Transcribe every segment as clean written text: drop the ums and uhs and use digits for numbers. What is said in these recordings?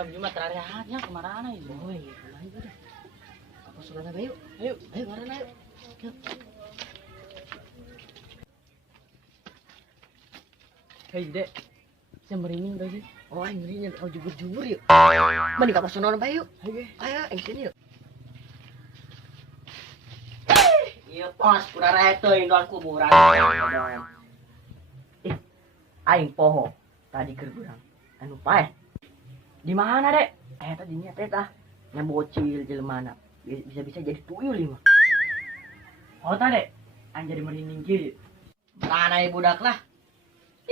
malam Jumat terakhir hanya kemana ini? Oh iya, kemana udah? Apa sudah naga yuk? Ayo kemana yuk? Yuk. Hei dek, saya merinding tadi. Oh ini oh jubur yuk. Mending kapal sono bae yuk. Ayo sini yuk. Iya pas kurang reto indon kuburan. Aing poho tadi kerburang. Anu pae. Di mana dek? Tadinya tah nya bocil jelema bisa jadi tuyul lima. Oh tadi, anjir merinding kieu. Mana budak lah.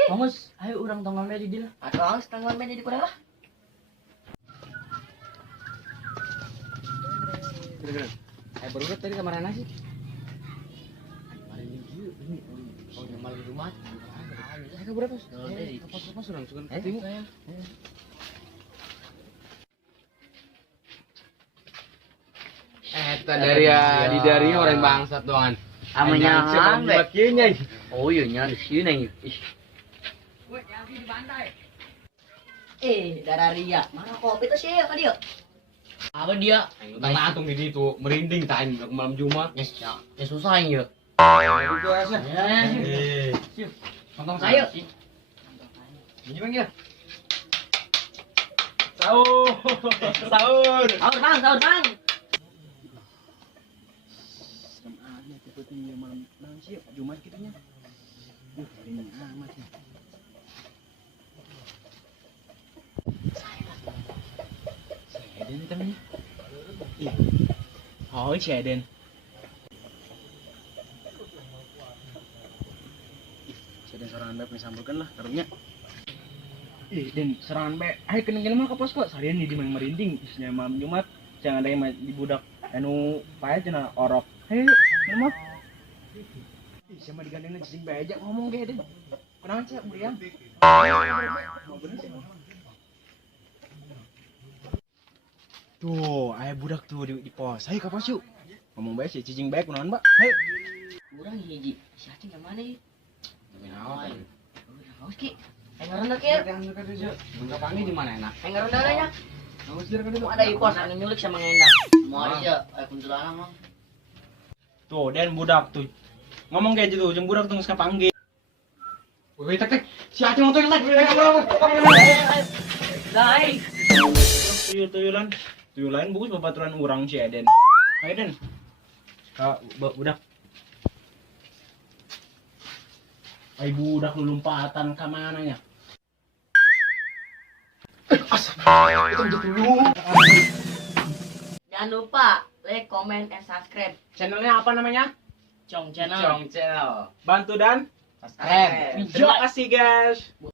Mangus, ayo urang tongol di dieu. Atuh aos tanggal meja di kurang lah. Ayo berurat tadi kamar anak sih. Merinding kieu ini. Oh malam Jumat. Ayo berurat terus. Apa surang sugan ketemu. dari orang bangsat doang. Amanya Buat kieu nya. Oh iya nya di sini. Darah Ria. Mana kopi tuh sih apa dia? Apa dia? Utang latung di ditu merinding ta anjing malam Jumat. Ya susah ya. Itu asa. Siap. Tonton Ayo. Ini Bang ya. Sahur. Sahur. Sahur bang. Sama tipe-tipe malam siap Jumat kitanya. Merinding amat ya. Eden temennya. Ih. Oh, si Eden. Si Eden serangan beb disampulkan lah karunya. Den serangan beb. Ayo keneng mah ke pos kok. Sarian di mang merinding isinya malam Jumat. Jangan ada yang di budak anu pae cenah orok. Ayo, keneng mah. Ih, sama digandengna cicing bae aja ngomong ge Den. Kunaon sih Muriam? Mau bener sih. Tuh, ayah budak tuh di pos. Ayo ke pos yuk. Ngomong baik sih, cicing baik kunaon, Mbak? Ayo. Kurang hiji. Si Acing ke mana ya? Naon? Haus ki. Ngaronda ki. Buka pangi di mana enak? Ngaronda nya. Haus dir ka Ada di pos anu nyulik sama ngendang. Mau ada sih, kuntilanak mah. Tuh, dan budak tuh. Ngomong kayak gitu, jeung budak tuh geus kapanggih. Woi tek. Si Acing motor tek. Dai. Tuyul-tuyulan. Tuyulan bagus babaturan urang si Eden. Ayo Den. Ka budak. Ay budak lu lompatan ka mana nya? Jangan lupa like, comment, and subscribe. Channelnya apa namanya? Cong channel. Cong channel. Bantu dan Subscribe. terima kasih guys.